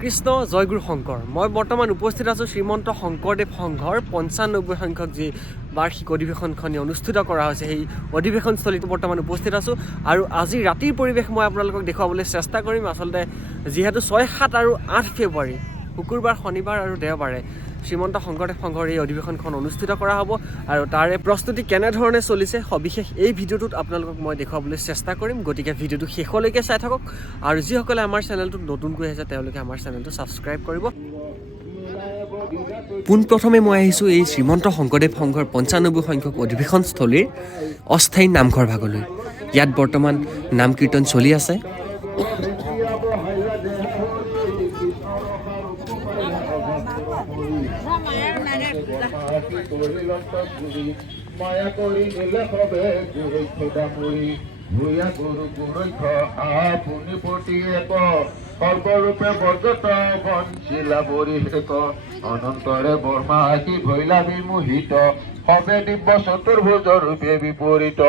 কৃষ্ণ জয়গুৰু শংকৰ। মই বৰ্তমান উপস্থিত আছোঁ শ্ৰীমন্ত শংকৰদেৱ সংঘৰ 95 সংখ্যক যি বাৰ্ষিক অধিৱেশনখনি অনুষ্ঠিত কৰা হৈছে, সেই অধিৱেশনস্থলীত বৰ্তমান উপস্থিত আছোঁ। আৰু আজি ৰাতিৰ পৰিৱেশ মই আপোনালোকক দেখুৱাবলৈ চেষ্টা কৰিম। আচলতে যিহেতু 6, 7 আৰু 8 ফেব্ৰুৱাৰী শুকুৰবাৰ, শনিবাৰ আৰু দেওবাৰে শ্ৰীমন্ত শংকৰদেৱ সংঘৰ এই অধিৱেশনখন অনুষ্ঠিত কৰা হ'ব আৰু তাৰে প্ৰস্তুতি কেনেধৰণে চলিছে সবিশেষ এই ভিডিঅ'টোত আপোনালোকক মই দেখুৱাবলৈ চেষ্টা কৰিম। গতিকে ভিডিঅ'টো শেষলৈকে চাই থাকক আৰু যিসকলে আমাৰ চেনেলটোত নতুনকৈ আহিছে তেওঁলোকে আমাৰ চেনেলটো ছাবস্ক্ৰাইব কৰিব। পোনপ্ৰথমে মই আহিছোঁ এই শ্ৰীমন্ত শংকৰদেৱ সংঘৰ 95 সংখ্যক অধিৱেশনস্থলীৰ অস্থায়ী নামঘৰ ভাগলৈ। ইয়াত বৰ্তমান নাম কীৰ্তন চলি আছে। মায়া কৰি নিলে হবে গুৰুক্ষা পৰি ভূঞা গুৰু গুৰুক্ষ আপুনি প্ৰতিয়েক সৰ্বৰূপে বৰ্গত বঞ্চিলা পৰিষেক অনন্তৰে বৰ্মা আহি ভৈলা বিমোহিত হবে দিব্য চতুৰ্ভুজ ৰূপে বিপৰীত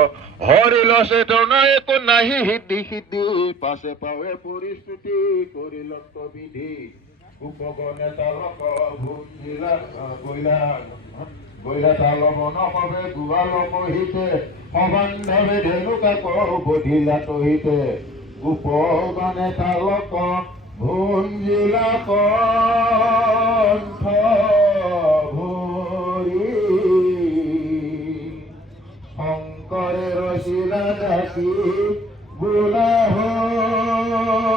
হৰিল চেতনা একো নাহি সিদ্ধি সিদ্ধি পাছে পাৱে পৰিস্থিতি কৰিল বিধি উপগণে তালক ভূঞ্জিলা বৈলা তালবন হবে গুৱাল মহিতে সবান্ধৱে ধেনুকাক বধিলা তহিতে উপগণে তালক ভূঞ্জিলা কণ্ঠ ভৰি শংকৰে ৰচিলা ডাকি বোলা হৰি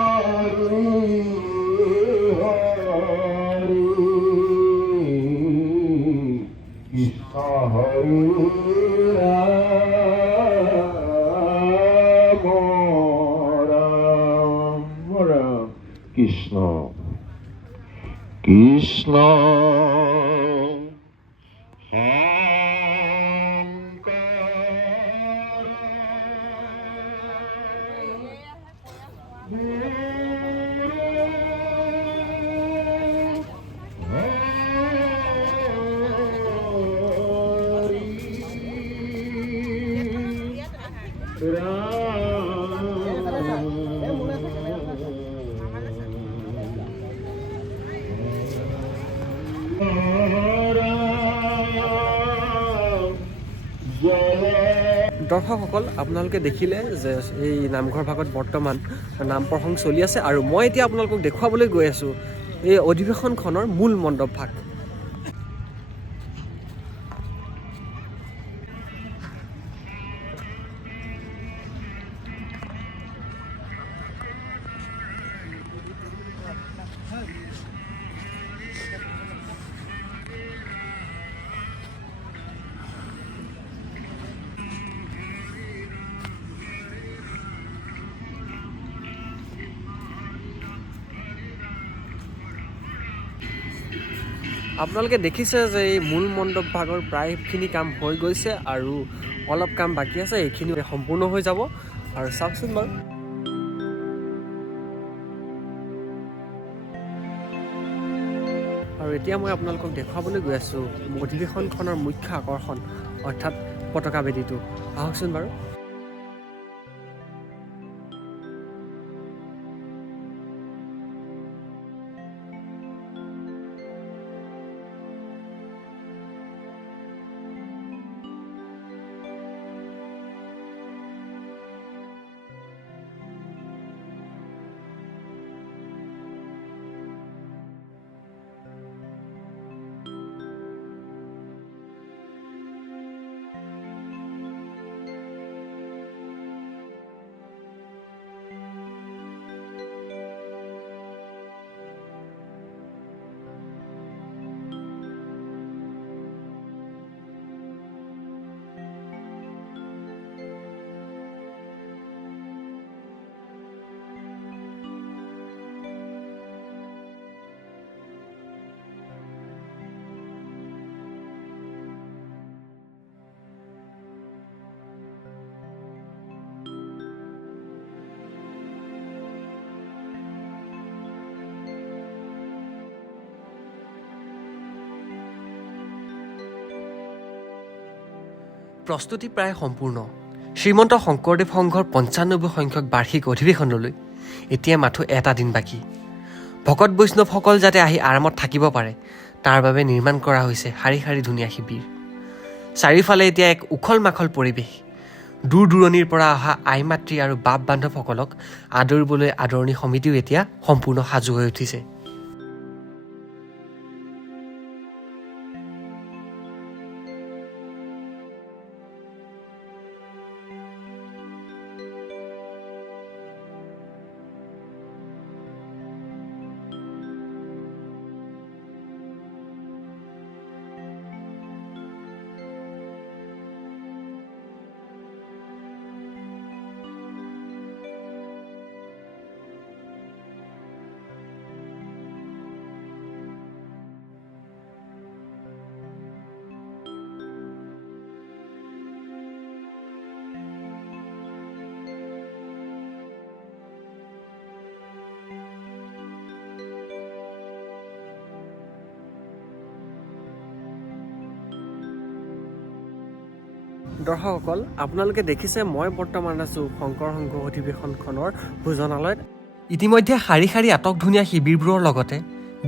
কৃষ্ণ হৰি ৰাম ৰাম ৰাম কৃষ্ণ কৃষ্ণ দৰ্শকসকল, আপোনালোকে দেখিলে যে এই নামঘৰ ভাগত বৰ্তমান নাম প্ৰসংগ চলি আছে আৰু মই এতিয়া আপোনালোকক দেখুৱাবলৈ গৈ আছোঁ এই অধিৱেশনখনৰ মূল মণ্ডপ ভাগ। আপোনালোকে দেখিছে যে এই মূল মণ্ডপ ভাগৰ প্ৰায়খিনি কাম হৈ গৈছে আৰু অলপ কাম বাকী আছে, এইখিনি সম্পূৰ্ণ হৈ যাব। আৰু চাওকচোন বাৰু, আৰু এতিয়া মই আপোনালোকক দেখুৱাবলৈ গৈ আছোঁ অধিৱেশনখনৰ মুখ্য আকৰ্ষণ অৰ্থাৎ পতাকা বেদীটো। আহকচোন বাৰু। প্ৰস্তুতি প্ৰায় সম্পূৰ্ণ। শ্ৰীমন্ত শংকৰদেৱ সংঘৰ 95 সংখ্যক বাৰ্ষিক অধিৱেশনলৈ এতিয়া মাথো এটা দিন বাকী। ভকত বৈষ্ণৱসকল যাতে আহি আৰামত থাকিব পাৰে তাৰ বাবে নিৰ্মাণ কৰা হৈছে শাৰী শাৰী ধুনীয়া শিবিৰ। চাৰিওফালে এতিয়া এক উখল মাখল পৰিৱেশ। দূৰ দূৰণিৰ পৰা অহা আই মাতৃ আৰু বাপ বান্ধৱসকলক আদৰিবলৈ আদৰণি সমিতিও এতিয়া সম্পূৰ্ণ সাজু হৈ উঠিছে। দৰ্শকসকল, আপোনালোকে দেখিছে মই বৰ্তমান আছোঁ শংকৰ সংঘ অধিৱেশনখনৰ ভোজনালয়ত। ইতিমধ্যে শাৰী শাৰী আটক ধুনীয়া শিবিৰবোৰৰ লগতে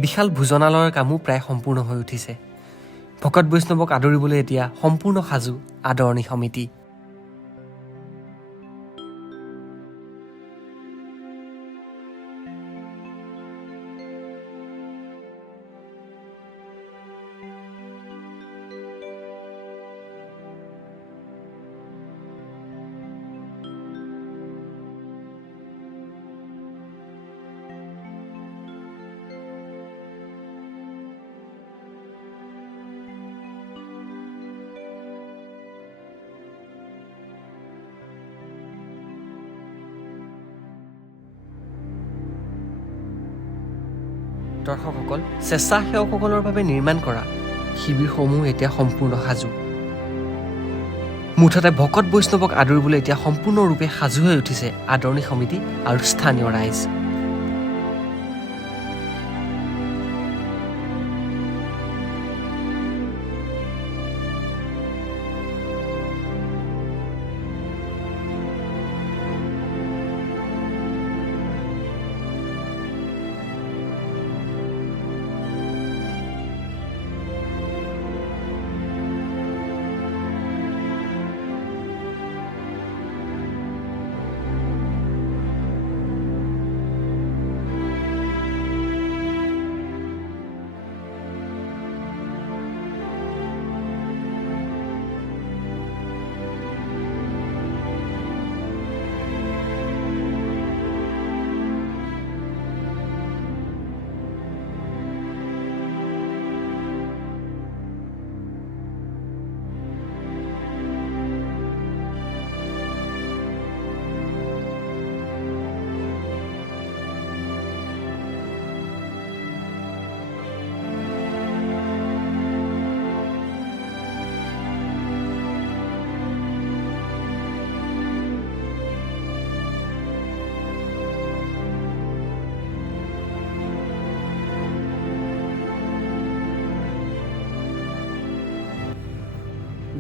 বিশাল ভোজনালয়ৰ কামো প্ৰায় সম্পূৰ্ণ হৈ উঠিছে। ভকত বৈষ্ণৱক আদৰিবলৈ এতিয়া সম্পূৰ্ণ সাজু আদৰণি সমিতি। দৰ্শকসকল, স্বেচ্ছাসেৱকসকলৰ বাবে নিৰ্মাণ কৰা শিবিৰসমূহ এতিয়া সম্পূৰ্ণ সাজু। মুঠতে ভকত বৈষ্ণৱক আদৰিবলৈ এতিয়া সম্পূৰ্ণৰূপে সাজু হৈ উঠিছে আদৰণি সমিতি আৰু স্থানীয় ৰাইজ।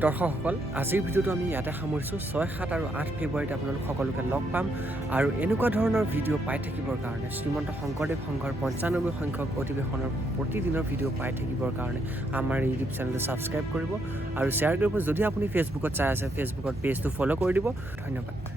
দৰ্শকসকল, আজিৰ ভিডিঅ'টো আমি ইয়াতে সামৰিছোঁ। 6, 7 আৰু 8 ফেব্ৰুৱাৰীত আপোনালোক সকলোকে লগ পাম আৰু এনেকুৱা ধৰণৰ ভিডিঅ' পাই থাকিবৰ কাৰণে শ্ৰীমন্ত শংকৰদেৱ সংঘৰ 95 সংখ্যক অধিৱেশনৰ প্ৰতিদিনৰ ভিডিঅ' পাই থাকিবৰ কাৰণে আমাৰ ইউটিউব চেনেলটো ছাবস্ক্ৰাইব কৰিব আৰু শ্বেয়াৰ কৰিব। যদি আপুনি ফেচবুকত চাই আছে, ফেচবুকত পেজটো ফ'ল' কৰি দিব। ধন্যবাদ।